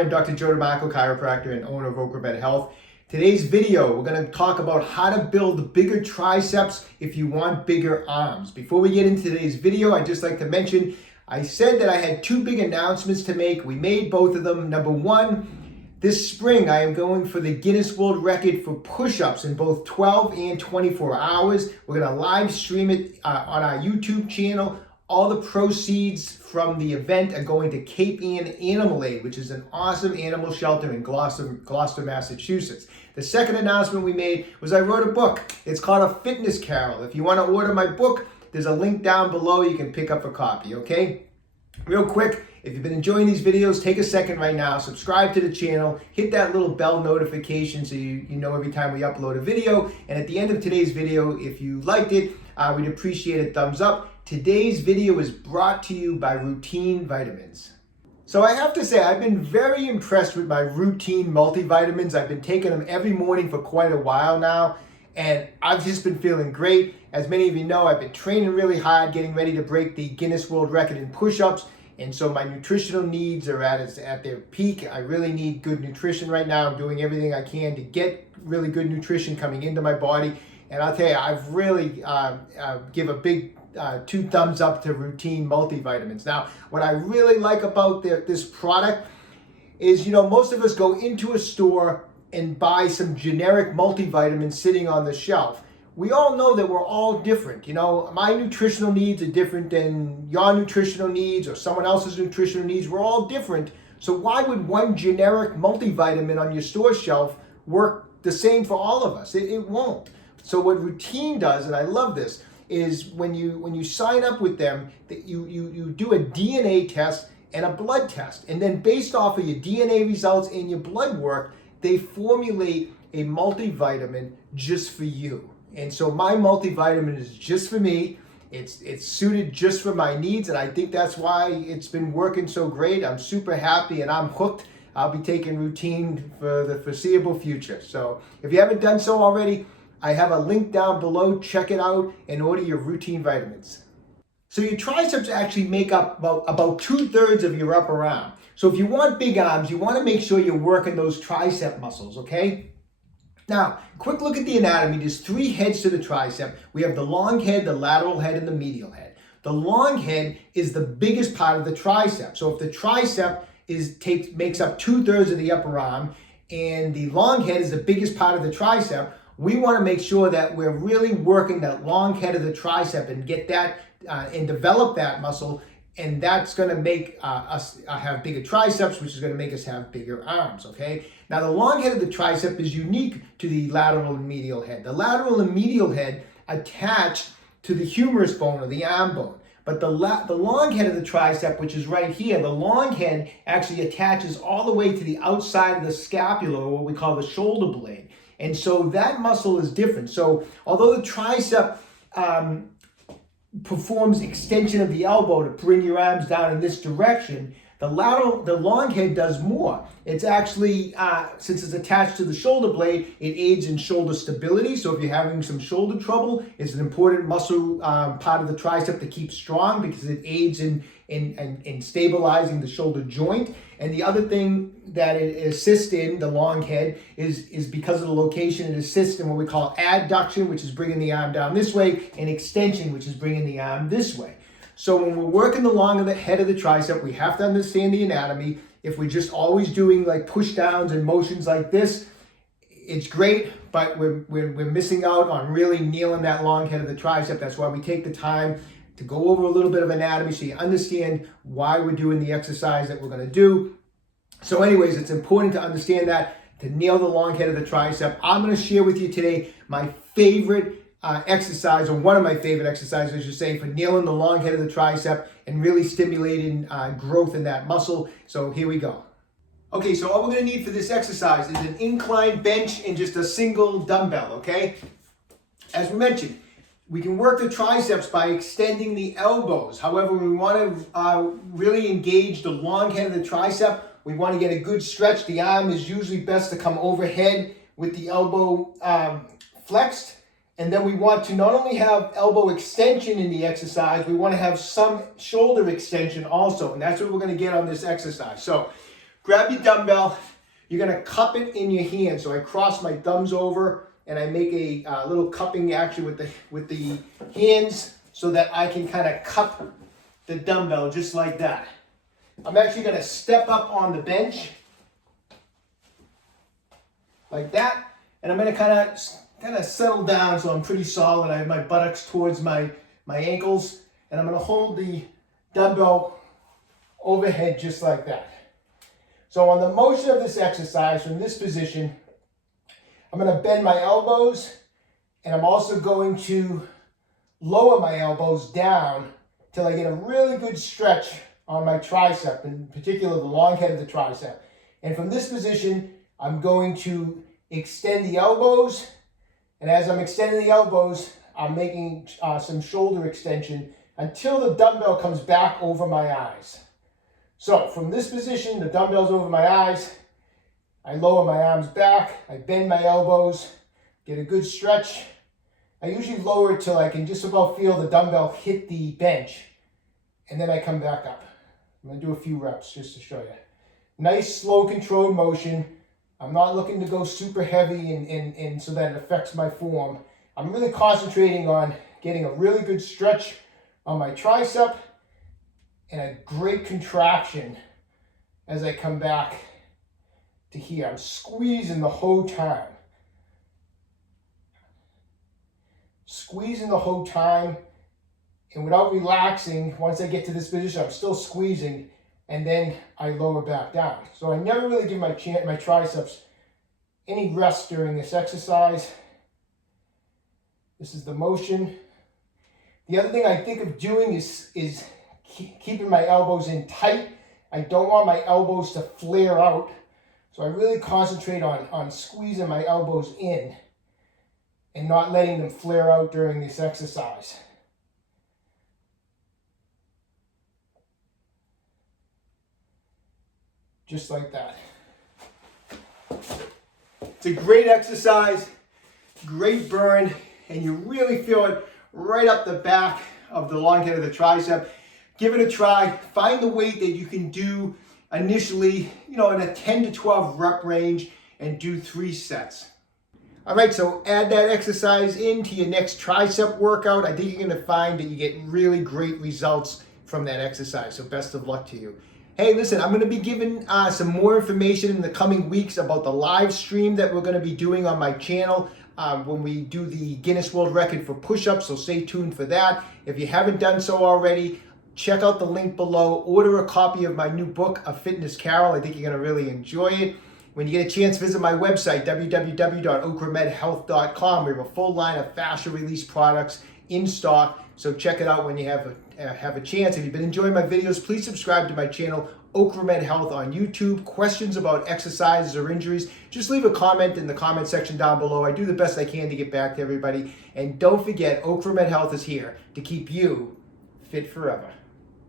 Hi, I'm Dr. Joe DeMarco, chiropractor and owner of OcraMed Health. Today's video, we're going to talk about how to build bigger triceps if you want bigger arms. Before we get into today's video, I'd just like to mention, I said that I had two big announcements to make. We made both of them. Number one, this spring I am going for the Guinness World Record for push-ups in both 12 and 24 hours. We're going to live stream it on our YouTube channel. All the proceeds from the event are going to Cape Ann Animal Aid, which is an awesome animal shelter in Gloucester, Massachusetts. The second announcement we made was I wrote a book. It's called A Fitness Carol. If you want to order my book, there's a link down below. You can pick up a copy, okay? Real quick, if you've been enjoying these videos, take a second right now, subscribe to the channel, hit that little bell notification so you know every time we upload a video. And at the end of today's video, if you liked it, we'd appreciate a thumbs up. Today's video is brought to you by Routine Vitamins. So I have to say, I've been very impressed with my Routine multivitamins. I've been taking them every morning for quite a while now, and I've just been feeling great. As many of you know, I've been training really hard, getting ready to break the Guinness World Record in push-ups, and so my nutritional needs are at their peak. I really need good nutrition right now. I'm doing everything I can to get really good nutrition coming into my body, and I'll tell you, I've really give a big two thumbs up to Routine multivitamins. Now, what I really like about this product is, most of us go into a store and buy some generic multivitamins sitting on the shelf. We all know that we're all different. My nutritional needs are different than your nutritional needs or someone else's nutritional needs. We're all different. So why would one generic multivitamin on your store shelf work the same for all of us? It won't. So what Routine does, and I love this, is when you sign up with them, that you do a DNA test and a blood test. And then based off of your DNA results and your blood work, they formulate a multivitamin just for you. And so my multivitamin is just for me. It's suited just for my needs, and I think that's why it's been working so great. I'm super happy and I'm hooked. I'll be taking Routine for the foreseeable future. So if you haven't done so already, I have a link down below. Check it out and order your Routine vitamins. So your triceps actually make up about 2/3 of your upper arm. So if you want big arms, you want to make sure you're working those tricep muscles, okay? Now, quick look at the anatomy. There's 3 heads to the tricep. We have the long head, the lateral head, and the medial head. The long head is the biggest part of the tricep. So if the tricep makes up 2/3 of the upper arm, and the long head is the biggest part of the tricep, we want to make sure that we're really working that long head of the tricep and get that and develop that muscle, and that's going to make us have bigger triceps, which is going to make us have bigger arms, okay? Now, the long head of the tricep is unique to the lateral and medial head. The lateral and medial head attach to the humerus bone or the arm bone, but the long head of the tricep, which is right here, the long head actually attaches all the way to the outside of the scapula, or what we call the shoulder blade. And so that muscle is different. So although the tricep performs extension of the elbow to bring your arms down in this direction, the long head does more. It's actually, since it's attached to the shoulder blade, it aids in shoulder stability. So if you're having some shoulder trouble, it's an important muscle part of the tricep to keep strong because it aids in stabilizing the shoulder joint. And the other thing that it assists in, the long head, is because of the location, it assists in what we call adduction, which is bringing the arm down this way, and extension, which is bringing the arm this way. So when we're working the long head of the tricep, we have to understand the anatomy. If we're just always doing like push downs and motions like this, it's great, but we're missing out on really nailing that long head of the tricep. That's why we take the time to go over a little bit of anatomy so you understand why we're doing the exercise that we're going to do. So anyways, it's important to understand that, to nail the long head of the tricep. I'm going to share with you today my favorite exercise, or one of my favorite exercises, I should say, for nailing the long head of the tricep and really stimulating growth in that muscle. So here we go. Okay, so all we're going to need for this exercise is an incline bench and just a single dumbbell, okay? As we mentioned, we can work the triceps by extending the elbows. However, we want to really engage the long head of the tricep. We want to get a good stretch. The arm is usually best to come overhead with the elbow flexed. And then we want to not only have elbow extension in the exercise, we want to have some shoulder extension also. And that's what we're going to get on this exercise. So grab your dumbbell. You're gonna cup it in your hand. So I cross my thumbs over and I make a little cupping action with the hands so that I can kind of cup the dumbbell just like that. I'm actually gonna step up on the bench like that, and I'm gonna kind of settle down so I'm pretty solid. I have my buttocks towards my ankles, and I'm gonna hold the dumbbell overhead just like that. So on the motion of this exercise, from this position, I'm gonna bend my elbows, and I'm also going to lower my elbows down till I get a really good stretch on my tricep, in particular the long head of the tricep. And from this position, I'm going to extend the elbows, and as I'm extending the elbows, I'm making some shoulder extension until the dumbbell comes back over my eyes. So from this position, the dumbbell's over my eyes, I lower my arms back, I bend my elbows, get a good stretch. I usually lower it till I can just about feel the dumbbell hit the bench, and then I come back up. I'm gonna do a few reps just to show you. Nice, slow, controlled motion. I'm not looking to go super heavy and so that it affects my form. I'm really concentrating on getting a really good stretch on my tricep and a great contraction as I come back to here. I'm squeezing the whole time. Squeezing the whole time, and without relaxing, once I get to this position, I'm still squeezing, and then I lower back down. So I never really give my triceps any rest during this exercise. This is the motion. The other thing I think of doing is keeping my elbows in tight. I don't want my elbows to flare out, so I really concentrate on squeezing my elbows in and not letting them flare out during this exercise. Just like that. It's a great exercise, great burn, and you really feel it right up the back of the long head of the tricep. Give it a try. Find the weight that you can do initially, in a 10 to 12 rep range, and do 3 sets. All right, so add that exercise into your next tricep workout. I think you're gonna find that you get really great results from that exercise, so best of luck to you. Hey, listen, I'm gonna be giving some more information in the coming weeks about the live stream that we're gonna be doing on my channel when we do the Guinness World Record for push-ups, so stay tuned for that. If you haven't done so already, check out the link below. Order a copy of my new book, A Fitness Carol. I think you're gonna really enjoy it. When you get a chance, visit my website, www.OcraMedHealth.com. We have a full line of fascia release products in stock, so check it out when you have a chance. If you've been enjoying my videos, please subscribe to my channel, OcraMed Health on YouTube. Questions about exercises or injuries, just leave a comment in the comment section down below. I do the best I can to get back to everybody. And don't forget, OcraMed Health is here to keep you fit forever.